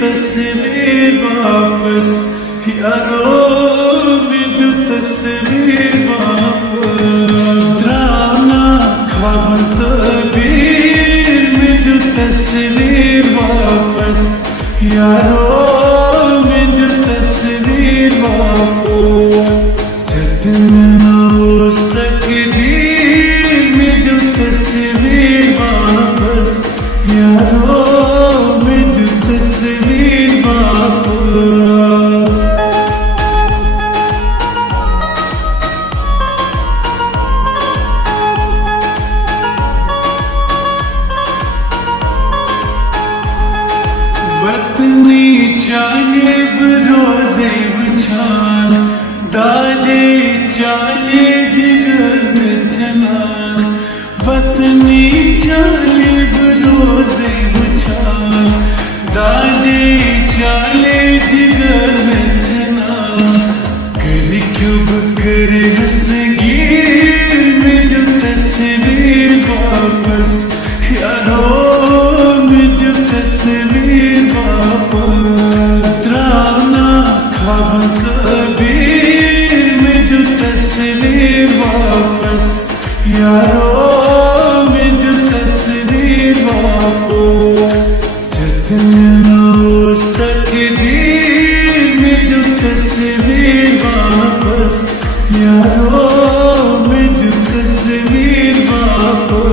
तस्वीर वापस यारो विदु तस्वीर वापस ड्रामा ख्वाब तबीर विदु तस्वीर वापस यारो विदु तस्वीर वापस सतना उस तकदीर विदु तस्वीर वापस यारो विदु तस्वीर वापस वतनी चाले बरोज़े वचान दादे चाले जिगर में छनान वतनी चाले बरोज़े वचान दादे चाले जिगर में छनान कर क्यों कर हसगीर में जो तस्वीर वापस यारो में जो तस्वीर वापस ड्रामा ख्वाब तबीर में जो तस्वीर वापस यारो में जो तस्वीर वापस सतना उस तकदीर में जो तस्वीर वापस यारो में जो तस्वीर वापस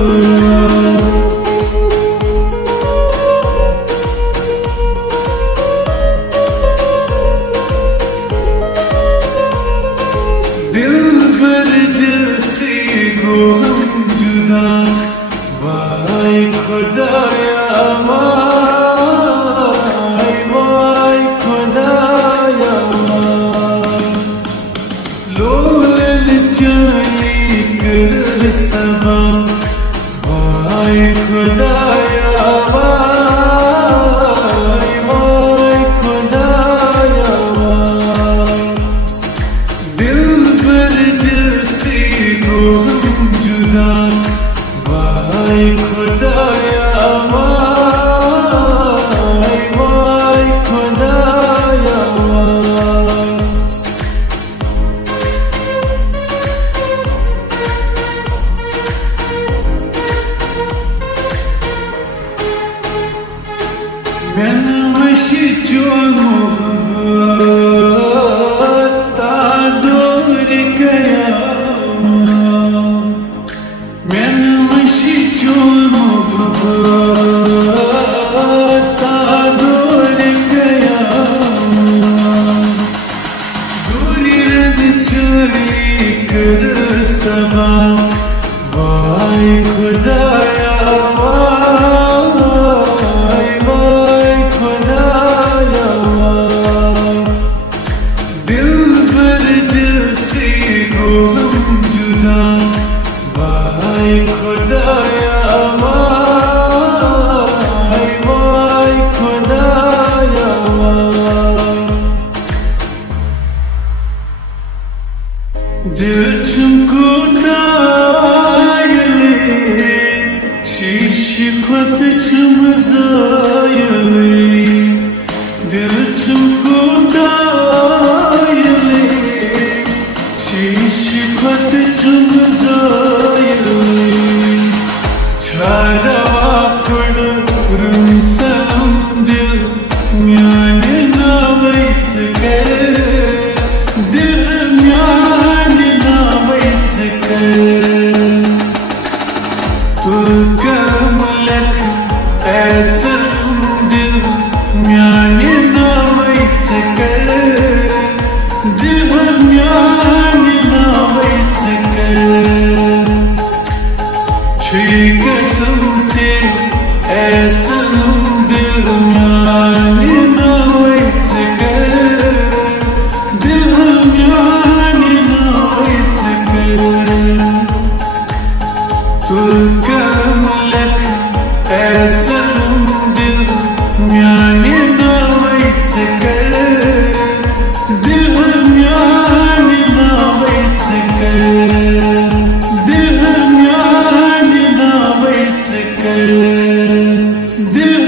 दिल भर दिल से को हम जुदा वाय खुदाया वाय खुदाया लोलन चली कर रस्तबा वाय खुदाया वाय खुदाया दिल भर दिल से को हम जुदा वाय खुदाया वाय खुदाया मैंने मशी जो मोहब्बत दूर गया मैंने मशी जो मोहब्बत दूर गया दूरी रद चली कर रस्तबा वाय खुदाया वाय खुदाया दिल भर दिल से को हम जुदा वाय खुदाया वाय खुदाया दिल तुमको तायले शीश खुद चमजायले दिल तुमको तायले शीश खुद चमजायले छारवा फड़ रुसम दिल म्याने ना वैस कर दिल म्याने ना वैस कर तू करम लख ऐसा दिल म्याने ना वैस कर दिल म्याने ना वैस कर छुई कसम से ऐसा दिल म्याने ना वैस कर दिल म्याने ना वैस कर तू करम लख ऐसा दिल म्याने ना वैस कर दिल म्याने ना वैस कर दिल म्याने ना वैस कर कर दिल